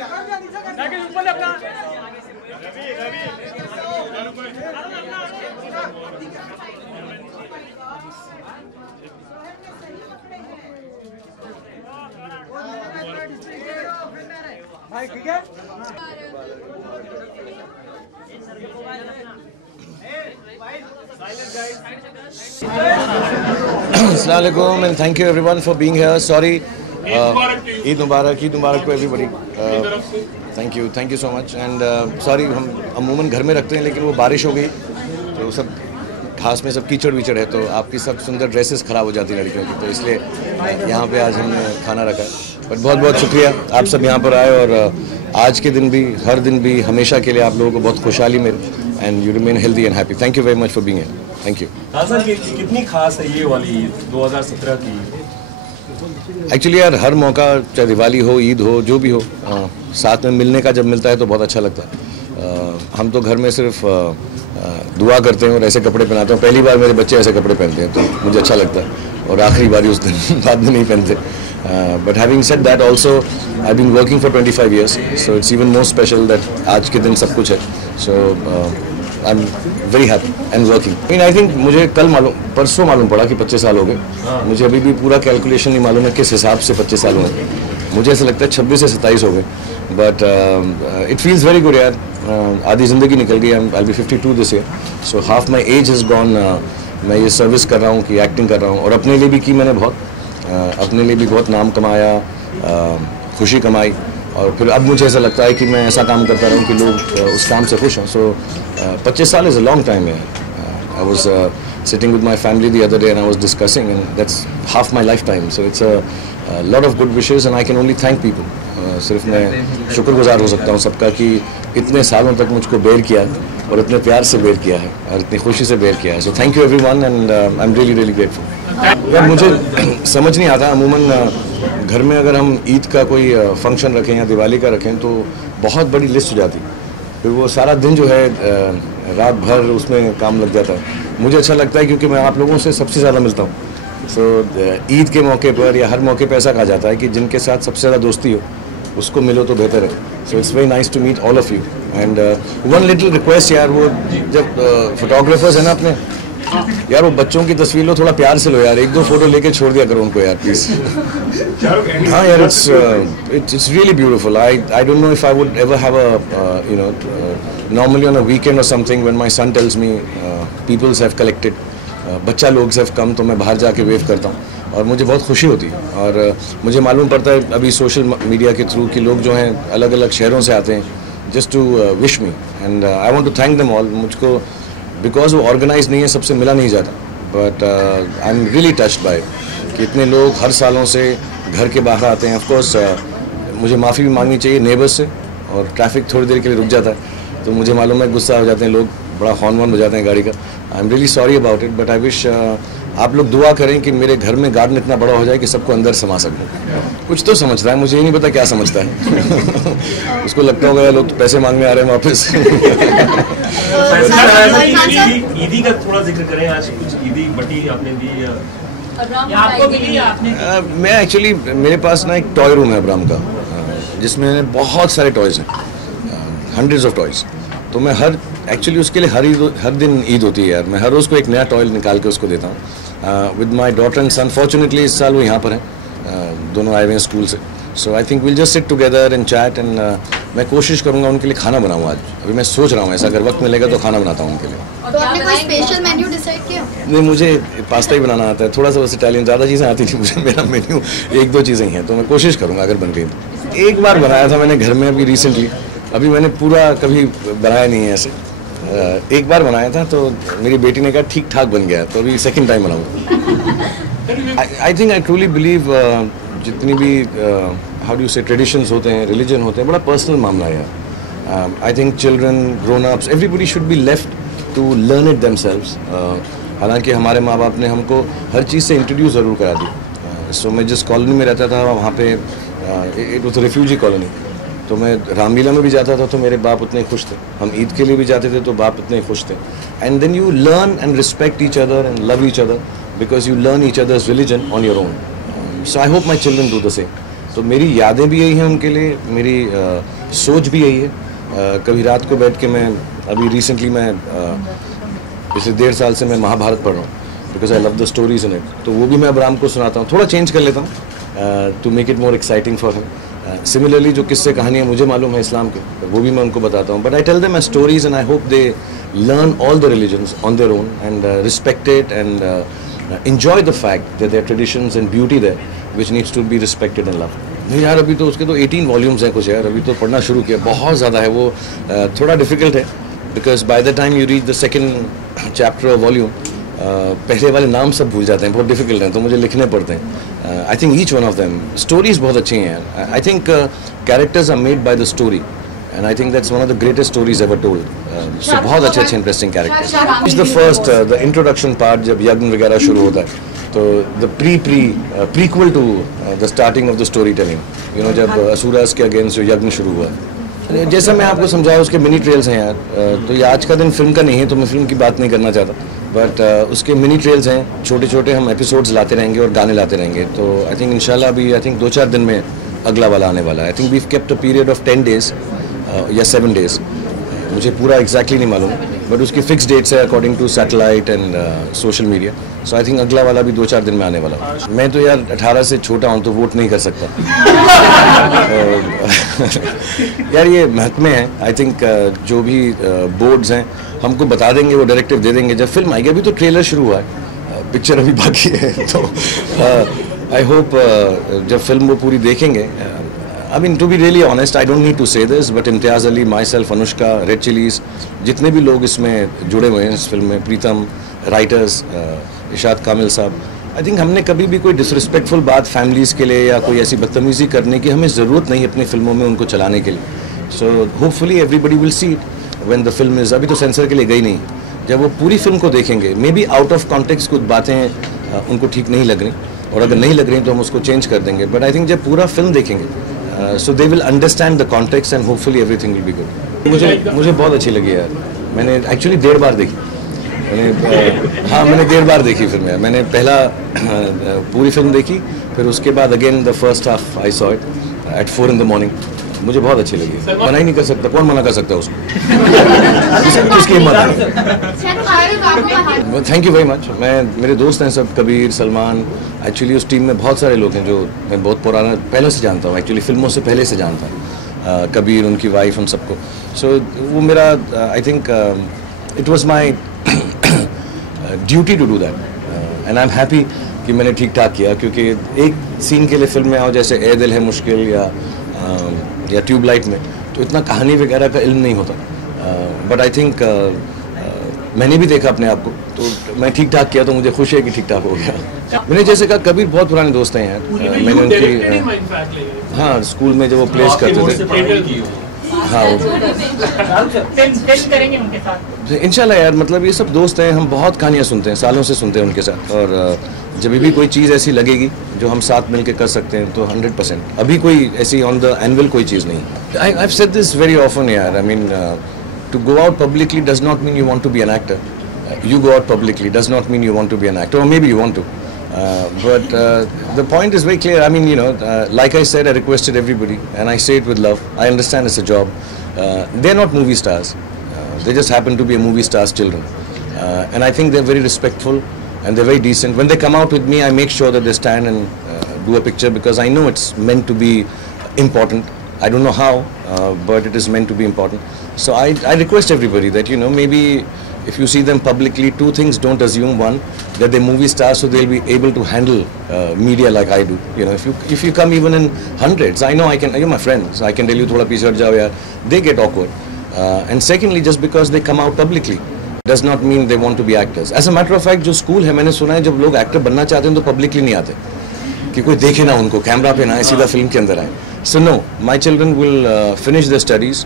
भाई ठीक है। Assalamu alaikum and thank you everyone for being here. Sorry, Eid Mubarak to everybody. Thank you so much and sorry हम अमूमन घर में रखते हैं लेकिन वो बारिश हो गई तो सब घास में सब कीचड़ विचड़ है तो आपकी सब सुंदर ड्रेसेस ख़राब हो जाती है लड़कियों की, तो इसलिए यहाँ पे आज हमने खाना रखा है। बट बहुत बहुत शुक्रिया आप सब यहाँ पर आए और आज के दिन भी हर दिन भी हमेशा के लिए आप लोगों को बहुत खुशहाली मिले and you remain healthy and happy. Thank you very much for being here. Thank you. कितनी खास है ये वाली 2017 की? एक्चुअली यार हर मौका चाहे दिवाली हो ईद हो जो भी हो साथ में मिलने का जब मिलता है तो बहुत अच्छा लगता है। हम तो घर में सिर्फ दुआ करते हैं और ऐसे कपड़े पहनाते हैं। पहली बार मेरे बच्चे ऐसे कपड़े पहनते हैं तो मुझे अच्छा लगता है और आखिरी बारी उस दिन बाद में नहीं पहनते। But having said that also I been working for 25 years so it's even more special that आज के दिन सब कुछ है। So I am very happy and working. I think मुझे कल परसों मालूम पड़ा कि 25 साल हो गए। मुझे अभी भी पूरा कैलकुलेशन नहीं मालूम है किस हिसाब से 25 साल हुए। मुझे ऐसा लगता है 26 से 27 हो गए but it feels very good यार। आधी ज़िंदगी निकल गई। I be 52 this year so half my age is gone. मैं ये सर्विस कर रहा हूँ कि एक्टिंग कर रहा हूँ और अपने लिए भी की मैंने बहुत अपने लिए भी बहुत नाम कमाया, खुशी कमाई और फिर अब मुझे ऐसा लगता है कि मैं ऐसा काम करता रहूँ कि लोग उस काम से खुश हों। सो 25 साल इज़ अ लॉन्ग टाइम है। I was sitting with my family the other day and I was discussing and that's half my lifetime so it's a lot of good wishes and I can only thank people. सिर्फ मैं शुक्रगुजार हो सकता हूँ सबका कि इतने सालों तक मुझको बेयर किया और इतने प्यार से बेयर किया है और इतनी खुशी से बेयर किया है। So thank you everyone and I am really grateful. यार मुझे समझ नहीं आता अमूमन घर में अगर हम ईद का कोई फंक्शन रखें या दिवाली का रखें तो बहुत बड़ी लिस्ट हो जाती है। फिर वो सारा दिन जो है रात भर उसमें काम लग जाता है। मुझे अच्छा लगता है क्योंकि मैं आप लोगों से सबसे ज़्यादा मिलता हूँ। सो ईद के मौके पर या हर मौके पर ऐसा कहा जाता है कि जिनके साथ सबसे ज़्यादा दोस्ती हो उसको मिलो तो बेहतर है। So it's very nice to meet all of you and one little request यार, वो जब फोटोग्राफर्स हैं ना अपने यार वो बच्चों की तस्वीर लो, थोड़ा प्यार से लो यार, एक दो फोटो लेके छोड़ दिया करो उनको यार प्लीज। हाँ यार it's really beautiful. I don't know if I would ever have a normally on a weekend or something when my son tells me peoples have collected, बच्चा लोग have come, तो मैं बाहर जाके वेव करता हूँ और मुझे बहुत खुशी होती है। और मुझे मालूम पड़ता है अभी सोशल मीडिया के थ्रू कि लोग जो हैं अलग अलग शहरों से आते हैं just to wish me and I want to thank them all. मुझको बिकॉज वो ऑर्गेनाइज नहीं है सबसे मिला नहीं जाता but I am really touched by कि इतने लोग हर सालों से घर के बाहर आते हैं। ऑफकोर्स मुझे माफ़ी भी मांगनी चाहिए नेबर्स से और ट्रैफिक थोड़ी देर के लिए रुक जाता है तो मुझे मालूम है गुस्सा हो जाते हैं लोग, बड़ा हॉर्न वॉर्न बजाते हैं गाड़ी का। आई am really sorry about it but I wish आप लोग दुआ करें कि मेरे घर में गार्डन इतना बड़ा हो जाए कि सबको अंदर समा सकूं। कुछ तो समझता है, मुझे ये नहीं पता क्या समझता है। उसको लगता होगा लोग तो पैसे मांगने आ रहे हैं वापस। ईदी का थोड़ा जिक्र करें, आज कुछ ईदी बटी आपने दी आपको मिली आपने? मैं एक्चुअली मेरे पास ना एक टॉय रूम है अब्राम का जिसमें बहुत सारे टॉयज़ हैं, हंड्रेड्स ऑफ टॉयज़। तो मैं एक्चुअली उसके लिए हर दिन ईद होती है यार, मैं हर रोज़ को एक नया टॉय निकाल के उसको देता हूँ। With my daughter and son, fortunately इस साल वो यहाँ पर हैं, दोनों आए हुए हैं स्कूल से। So I think will just sit together and chat and मैं कोशिश करूँगा उनके लिए खाना बनाऊँ आज। अभी मैं सोच रहा हूँ ऐसा अगर वक्त मिलेगा तो खाना बनाता हूँ उनके लिए। तो आपने कोई स्पेशल मेन्यू डिसाइड किया? नहीं, मुझे पास्ता ही बनाना आता है, थोड़ा सा बस इटालियन, ज़्यादा चीज़ें आती नहीं मुझे। मेरा मेन्यू एक दो चीज़ें ही हैं तो मैं कोशिश करूँगा अगर बन गई तो। एक बार बनाया था मैंने घर में अभी रिसेंटली, अभी मैंने पूरा कभी बनाया नहीं है ऐसे। एक बार बनाया था तो मेरी बेटी ने कहा ठीक ठाक बन गया, तो अभी सेकंड टाइम बनाऊंगा। I think I truly believe जितनी भी हाउ डू से ट्रेडिशंस होते हैं, रिलीजन होते हैं, बड़ा पर्सनल मामला है यार। I think children, grown ups, everybody should be left to learn it themselves. हालांकि हमारे माँ बाप ने हमको हर चीज़ से इंट्रोड्यूस ज़रूर करा दी। सो मैं जिस कॉलोनी में रहता था वहाँ पे इट वॉज रेफ्यूजी कॉलोनी, तो मैं रामलीला में भी जाता था तो मेरे बाप उतने खुश थे, हम ईद के लिए भी जाते थे तो बाप इतने खुश थे। And then you learn and respect each other and love each other because you learn each others religion on your own. So I hope my children do the same. तो मेरी यादें भी यही हैं उनके लिए, मेरी सोच भी यही है। कभी रात को बैठ के मैं अभी रिसेंटली मैं पिछले 1.5 साल से मैं महाभारत पढ़ रहा हूँ, because I love the stories in it, तो वो भी मैं अब राम को सुनाता हूँ, थोड़ा चेंज कर लेता हूँ to make it more exciting for him. Similarly जो किस्से कहानियाँ मुझे मालूम है इस्लाम के, वो भी मैं उनको बताता हूँ, but I tell them my stories and I hope they learn all the religions on their own and respect it and enjoy the fact that there are traditions and beauty there which needs to be respected and loved. नहीं यार, अभी तो उसके तो 18 volumes हैं कुछ यार, अभी तो पढ़ना शुरू किया, बहुत ज़्यादा है वो, थोड़ा डिफिकल्ट है because by the time you reach the second chapter और वॉल्यूम पहले वाले नाम सब भूल जाते हैं, बहुत डिफिकल्ट हैं, तो मुझे लिखने पड़ते हैं। I think each one of them stories बहुत अच्छी हैं यार। I think characters are made by the story and I think that's one of the greatest stories ever told. So बहुत अच्छे interesting characters. It's the first the introduction part जब यज्ञ वगैरह शुरू होता है, तो the prequel to the starting of the storytelling. You know, जब असुरास के अगेंस्ट जो यज्ञ शुरू हुआ है, जैसा मैं आपको समझाया उसके मिनी ट्रेल्स हैं यार। तो ये आज का दिन फिल्म का नहीं है, तो मैं फिल्म की बात नहीं करना चाहता, बट उसके मिनी ट्रेल्स हैं, छोटे छोटे हम एपिसोड्स लाते रहेंगे और गाने लाते रहेंगे। तो आई थिंक इंशाल्लाह अभी आई थिंक 2-4 दिन में अगला वाला आने वाला है। I think we've kept a period of 10 days या 7 days, मुझे पूरा एग्जैक्टली नहीं मालूम, बट उसकी फिक्स डेट्स है according to satellite and social media. So I think अगला वाला भी 2-4 दिन में आने वाला। मैं तो यार 18 से छोटा हूँ, तो वोट नहीं कर सकता। यार ये महकमे हैं, आई थिंक जो भी बोर्ड्स हैं हमको बता देंगे, वो डायरेक्टिव दे देंगे जब फिल्म आएगी। अभी तो ट्रेलर शुरू हुआ है, पिक्चर अभी बाकी है, तो आई होप जब फिल्म वो पूरी देखेंगे। I mean, to be really honest, I don't need to say this, but Imtiaz Ali, myself, Anushka, red chillies, जितने भी लोग इसमें जुड़े हुए हैं इस फिल्म में, प्रीतम, राइटर्स, इशाद कामिल साहब, आई थिंक हमने कभी भी कोई डिसरिस्पेक्टफुल बात फैमिलीज़ के लिए या कोई ऐसी बदतमीज़ी करने की हमें ज़रूरत नहीं अपनी फिल्मों में उनको चलाने के लिए। So hopefully everybody will see it when the film is, अभी तो सेंसर के लिए गई नहीं, जब वो पूरी फिल्म को देखेंगे, may be out of context कुछ बातें उनको ठीक नहीं लग रही, और अगर नहीं लग रही तो हम उसको चेंज कर देंगे, बट आई थिंक जब पूरा फिल्म देखेंगे so they will understand the context and hopefully everything will be good. मुझे बहुत अच्छी लगी यार, मैंने एक्चुअली 1.5 बार देखी, मैंने 1.5 बार देखी फिल्म यार। मैंने पहला पूरी फिल्म देखी, फिर उसके बाद again the first half I saw it at 4 in the morning। मुझे बहुत अच्छी लगी, मना ही नहीं कर सकता, कौन मना कर सकता है उसको, किसकी हिम्मत है। Thank you very much. मेरे दोस्त हैं सब, कबीर, सलमान, एक्चुअली उस टीम में बहुत सारे लोग हैं जो मैं बहुत पुराना पहले से जानता हूँ, एक्चुअली फिल्मों से पहले से जानता हूँ, कबीर, उनकी वाइफ, उन सबको। सो वो मेरा I think it was my duty to do that and I am happy कि मैंने ठीक ठाक किया, क्योंकि एक सीन के लिए फिल्म में आओ, जैसे ए दिल है मुश्किल या ट्यूबलाइट में, तो इतना कहानी वगैरह का इल्म नहीं होता, बट आई थिंक मैंने भी देखा अपने आप को, तो मैं ठीक ठाक किया, तो मुझे खुश है कि ठीक ठाक हो गया। मैंने जैसे कहा, कबीर बहुत पुराने दोस्त हैं यार, मैंने उनकी हाँ स्कूल में जब वो प्लेस करते थे, हाँ करेंगे उनके साथ इंशाल्लाह यार। मतलब ये सब दोस्त हैं, हम बहुत कहानियाँ सुनते हैं, सालों से सुनते हैं उनके साथ, और जब भी कोई चीज़ ऐसी लगेगी जो हम साथ मिलकर कर सकते हैं, तो 100%। अभी कोई ऐसी ऑन द एनुअल कोई चीज़ नहीं। I have said this very often यार, I mean to go out publicly does not mean you want to be an actor. You go out publicly does not mean you want to be an actor, or maybe you want to. But the point is very clear. I mean, you know, like I said, I requested everybody, and I say it with love. I understand it's a job. They're not movie stars. They just happen to be a movie star's children. And I think they're very respectful, and they're very decent. When they come out with me, I make sure that they stand and do a picture, because I know it's meant to be important. I don't know how, but it is meant to be important. So I request everybody that, you know, maybe if you see them publicly, 2 things don't assume. One, that they're movie stars, so they'll be able to handle media like I do. You know, if you come even in hundreds, I know I can, you're my friends, I can tell you thoda piche hat jao yaar, they get awkward. And secondly, just because they come out publicly does not mean they want to be actors. As a matter of fact, जो school है, मैंने सुना है जब लोग actor बनना चाहते हैं तो पब्लिकली नहीं आते, कि कोई देखे ना उनको, कैमरा पे ना आए, सीधा फिल्म के अंदर आए। So no, my children will finish their studies.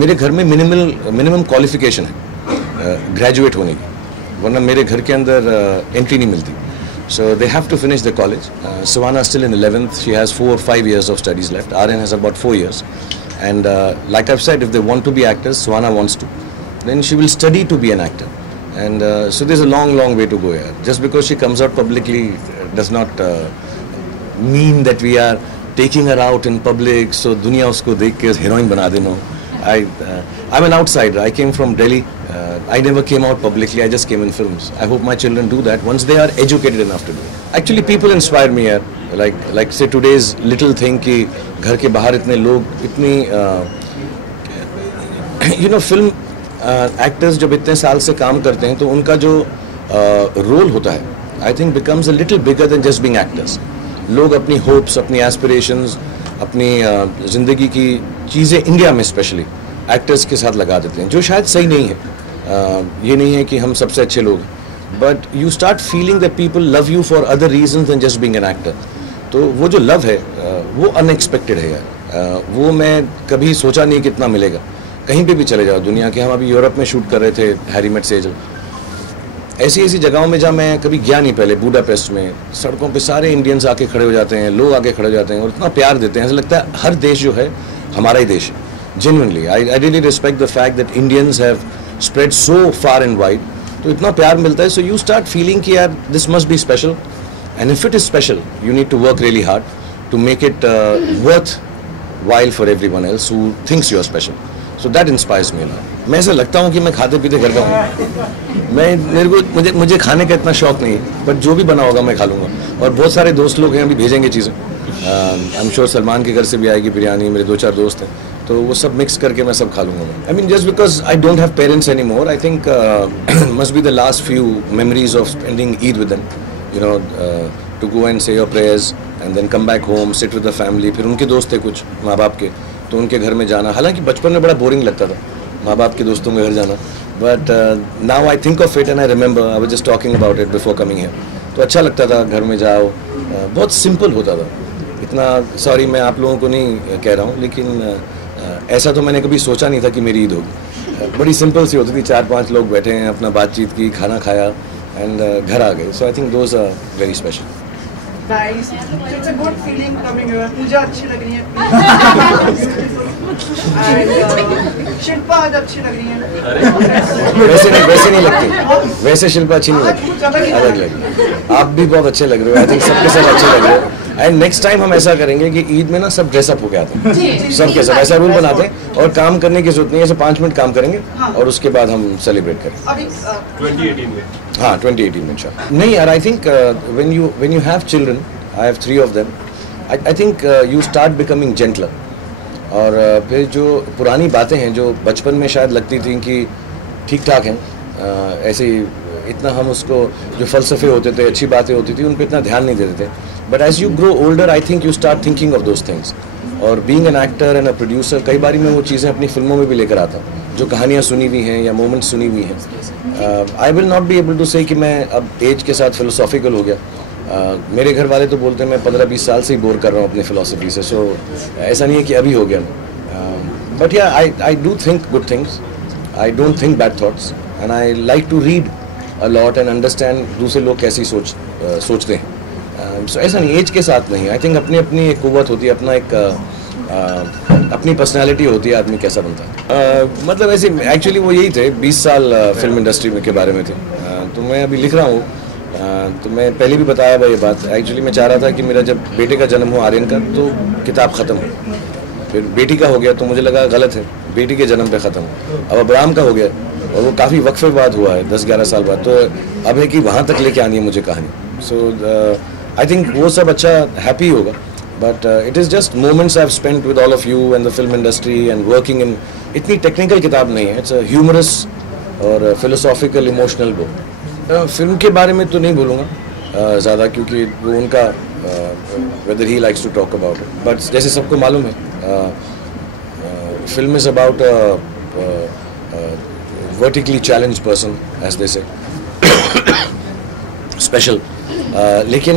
मेरे घर में मिनिमम क्वालिफिकेशन है ग्रेजुएट होने की, वरना मेरे घर के अंदर एंट्री नहीं मिलती। So they have to finish the college. Suhana is still in 11th. She has 4 or 5 years of studies left. Aryan has about 4 years. And like I've said, if they want to be actors, Suhana wants to, then she will study to be an actor. And so there's a long way to go here. Just because she comes out publicly does not mean that we are taking her out in public, so दुनिया उसको देख के heroine बना देना. I'm an outsider. I came from Delhi. I never came out publicly. I just came in films. I hope my children do that once they are educated enough to do it. Actually, people inspire me here. Like say today's little thing कि घर के बाहर इतने लोग इतनी film actors जब इतने साल से काम करते हैं तो उनका जो role होता है, I think becomes a little bigger than just being actors. लोग अपनी hopes, अपनी aspirations, अपनी ज़िंदगी की चीज़ें इंडिया में स्पेशली एक्टर्स के साथ लगा देते हैं, जो शायद सही नहीं है. ये नहीं है कि हम सबसे अच्छे लोग, but you start feeling that people love you for other reasons then just being an actor. तो वो जो लव है वो अनएक्सपेक्टेड है यार. वो मैं कभी सोचा नहीं कितना मिलेगा. कहीं पे भी चले जाओ दुनिया के, हम अभी यूरोप में शूट कर रहे थे हैरी मेट सेजल, ऐसी ऐसी जगहों में जहाँ मैं कभी गया नहीं पहले. बुडापेस्ट में सड़कों पे सारे इंडियंस आके खड़े हो जाते हैं, लोग आके खड़े हो जाते हैं और इतना प्यार देते हैं, ऐसा लगता है हर देश जो है हमारा ही देश है. Genuinely, I really respect the fact that Indians have spread so far and wide. तो इतना प्यार मिलता है, so you start feeling कि यार this must be special, and if it is special, you need to work really hard to make it worthwhile for everyone else who thinks you are special. So that inspires me a lot. मैं ऐसा लगता हूँ कि मैं खाते पीते घर का हूँ. मुझे खाने का इतना शौक नहीं है, बट जो भी बना होगा मैं खा लूँगा. और बहुत सारे दोस्त लोग हैं, अभी भेजेंगे चीज़ें. आई एम श्योर सलमान के घर से भी आएगी बिरयानी. मेरे 2-4 दोस्त हैं, तो वो सब मिक्स करके मैं सब खा लूँगा. I mean just because I don't have parents any more, I think must be the last few memories of spending Eid with them, you know, to go and say your prayers and then come back home, sit with the family. फिर उनके दोस्त थे कुछ माँ बाप के, तो उनके घर में जाना. हालांकि बचपन में बड़ा बोरिंग लगता था माँ बाप के दोस्तों के घर जाना, but now I think of it and I remember, I was just talking about it before coming here. तो अच्छा लगता था, घर में जाओ, बहुत सिंपल होता था. इतना सॉरी मैं आप लोगों को नहीं कह रहा हूँ, लेकिन ऐसा तो मैंने कभी सोचा नहीं था कि मेरी ईद होगी. बड़ी सिंपल सी होती थी, 4-5 लोग बैठे हैं, अपना बातचीत की, खाना खाया एंड घर आ गए. So I think those are very special. Nice. It's a good feeling coming here. मुझे अच्छी लग रही है. And शिल्पा आज अच्छी लग रही है. वैसे नहीं लगती. वैसे शिल्पा अच्छी नहीं लगती, अलग लगती. आप भी बहुत अच्छे लग रहे हो. आई थिंक सबके सब अच्छे लग रहे हो. एंड नेक्स्ट टाइम हम ऐसा करेंगे कि ईद में ना सब ड्रेसअप होके आते हैं, सब के सब ऐसा रूल बनाते हैं, और काम करने की जरूरत नहीं है. ऐसे 5 मिनट काम करेंगे और उसके बाद हम सेलिब्रेट करें. अभी 2018 में. हाँ 2018 में इंशाल्लाह. नहीं यार, I think when you have children, I have 3 of them, I think you start becoming gentler. और फिर जो पुरानी बातें हैं जो बचपन में शायद लगती थी कि ठीक ठाक हैं, ऐसे ही इतना हम उसको, जो फ़लसफ़े होते थे, अच्छी बातें होती थी, उन पर इतना ध्यान नहीं देते थे. But as you grow older, I think you start thinking of those things. और being an actor and a producer, कई बारी मैं वो चीज़ें अपनी फिल्मों में भी लेकर आता हूँ, जो कहानियाँ सुनी हुई हैं या मोमेंट्स सुनी हुई हैं. I will not be able to say कि मैं अब एज के साथ फिलोसॉफिकल हो गया. मेरे घर वाले तो बोलते हैं मैं 15-20 साल से ही बोर कर रहा हूँ अपनी फ़िलासफ़ी से. सो ऐसा नहीं है कि अभी हो गया. But yeah I do think good things, I don't think bad thoughts, and I like to read a lot and understand दूसरे लोग कैसी सोचते हैं. सो ऐसा नहीं, एज के साथ नहीं. आई थिंक अपनी अपनी एक कुव्वत होती है, अपना एक अपनी पर्सनालिटी होती है, आदमी कैसा बनता है. मतलब ऐसे एक्चुअली वो यही थे, 20 साल फिल्म इंडस्ट्री में के बारे में थे. तो मैं अभी लिख रहा हूँ, तो मैं पहले भी बताया भाई ये बात. एक्चुअली मैं चाह रहा था कि मेरा जब बेटे का जन्म हो, आर्यन का, तो किताब ख़त्म हो. फिर बेटी का हो गया तो मुझे लगा गलत है, बेटी के जन्म पे ख़त्म. अब अब्राहम का हो गया और वो काफ़ी वक्फे बाद हुआ है, 10-11 साल बाद. तो अब है कि वहाँ तक लेके आनी है मुझे कहानी. सो आई थिंक वो सब अच्छा हैप्पी होगा. But it is just moments I have spent with all of you and the film industry and working in. इतनी टेक्निकल किताब नहीं है, इट्स अ ह्यूमरस और फिलोसॉफिकल इमोशनल बुक. फिल्म के बारे में तो नहीं बोलूँगा ज़्यादा, क्योंकि वो उनका whether he likes to talk about it. But जैसे सबको मालूम है, film is about vertically challenge person, as they say, special. लेकिन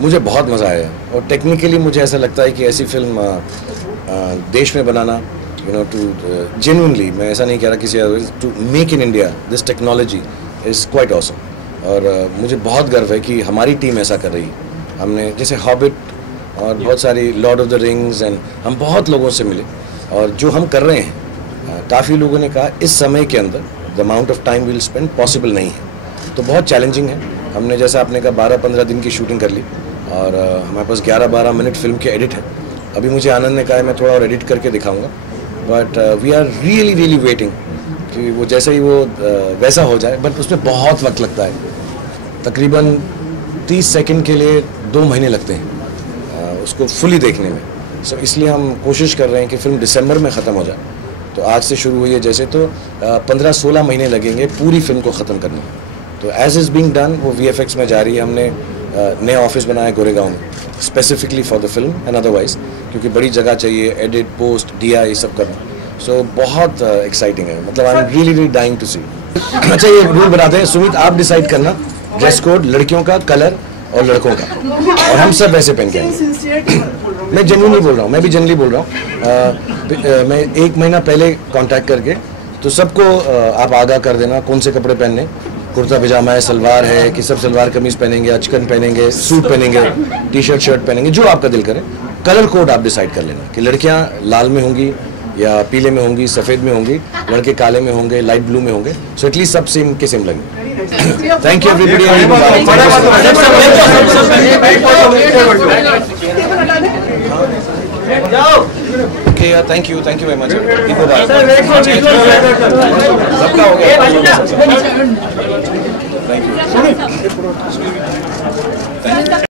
मुझे बहुत मज़ा आया, और टेक्निकली मुझे ऐसा लगता है कि ऐसी फिल्म देश में बनाना, यू नो, टू जेन्युइनली, मैं ऐसा नहीं कह रहा किसी, to make in India this technology is quite awesome. और मुझे बहुत गर्व है कि हमारी टीम ऐसा कर रही है. हमने जैसे हॉबिट और बहुत सारी Lord of the rings, and हम बहुत लोगों से मिले, और जो हम कर रहे हैं, काफ़ी लोगों ने कहा इस समय के अंदर the amount of time will spend possible नहीं है. तो बहुत चैलेंजिंग है. हमने, जैसा आपने कहा, 12-15 दिन की शूटिंग कर ली. और हमारे पास 11-12 मिनट फिल्म के एडिट है। अभी मुझे आनंद ने कहा है मैं थोड़ा और एडिट करके दिखाऊंगा, but we are really waiting कि वो जैसे ही वो वैसा हो जाए, बट उसमें बहुत वक्त लगता है, तकरीबन 30 सेकंड के लिए 2 महीने लगते हैं उसको फुली देखने में। सो इसलिए हम कोशिश कर रहे हैं कि फिल्म दिसंबर में ख़त्म हो जाए। तो आज से शुरू हुई है जैसे, तो 15-16 महीने लगेंगे पूरी फिल्म को ख़त्म करने में। तो एज इज़ बीइंग डन वो VFX में जा रही है। हमने नया ऑफिस बनाया गोरेगांव में specifically for the film and otherwise, क्योंकि बड़ी जगह चाहिए, एडिट, पोस्ट, DI सब करना। सो बहुत एक्साइटिंग है, मतलब I am really dying to see. अच्छा, ये रूल बनाते हैं सुमित, आप डिसाइड करना ड्रेस कोड, लड़कियों का कलर और लड़कों का, और हम सब वैसे पहन के आएंगे। मैं जेन्युइनली बोल रहा हूँ, मैं भी जनरली बोल रहा हूँ। मैं 1 महीना पहले कांटेक्ट करके तो सबको आप आगाह कर देना कौन से कपड़े पहनने, कुर्ता पजामा है, सलवार है कि सब सलवार कमीज पहनेंगे, अचकन पहनेंगे, सूट पहनेंगे, टी-शर्ट शर्ट पहनेंगे, जो आपका दिल करे। कलर कोड आप डिसाइड कर लेना कि लड़कियां लाल में होंगी या पीले में होंगी, सफ़ेद में होंगी, लड़के काले में होंगे, लाइट ब्लू में होंगे। सो एटलीस्ट सब सेम के सेम लगेंगे। Thank you everybody. Thank you very much.